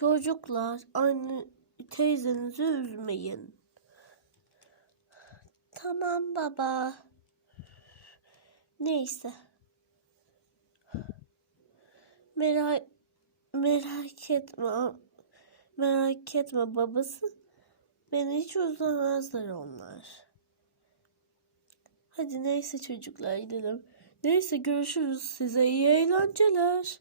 Çocuklar anne teyzenizi üzmeyin. Tamam baba. Neyse. Merak merak etme. Merak etme babası. Beni hiç uzamazlar onlar. Hadi neyse çocuklar gidelim. Neyse görüşürüz. Size iyi eğlenceler.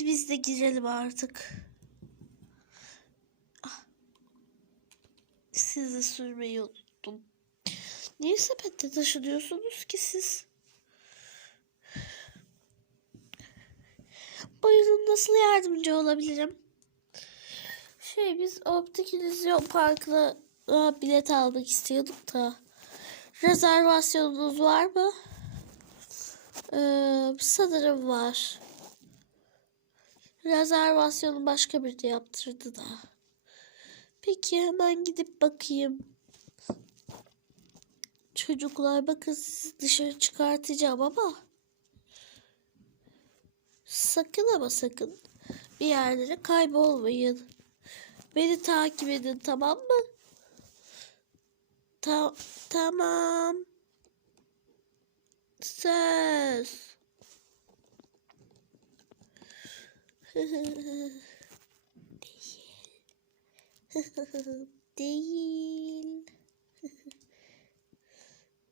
Hadi biz de girelim artık. Ah. Siz de sürmeyi unuttum. Niye sepette taşınıyorsunuz ki siz? Buyurun nasıl yardımcı olabilirim? Şey biz Optik İllüzyon Parkı'na e, bilet almak istiyorduk da. Rezervasyonunuz var mı? Ee, sanırım var. Rezervasyonu başka biri yaptırdı da. Peki hemen gidip bakayım. Çocuklar bakın sizi dışarı çıkartacağım ama sakın ama sakın bir yerlere kaybolmayın. Beni takip edin tamam mı? Ta tamam. Söz. Değil. Değil.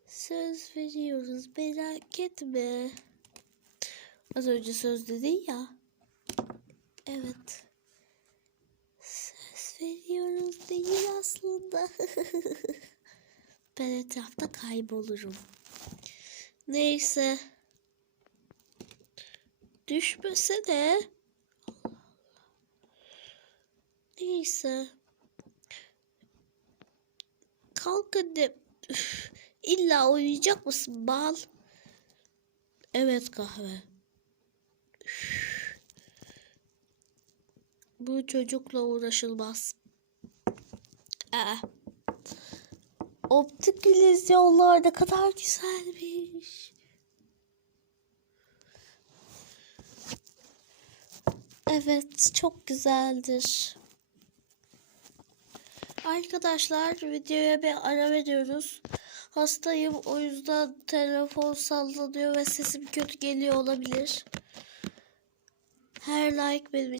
Söz veriyoruz merak etme. Az önce söz dedin ya. Evet. Söz veriyoruz değil aslında. ben etrafta kaybolurum. Neyse. Düşmesene. Neyse. Kalk hadi. Üf, İlla oynayacak mısın bal? Evet kahve. Bu çocukla uğraşılmaz. Aa. Optik illüzyonlar ne kadar güzelmiş. Evet, çok güzeldir. Arkadaşlar videoya bir ara veriyoruz. Hastayım o yüzden telefon sallanıyor ve sesim kötü geliyor olabilir. Her like benim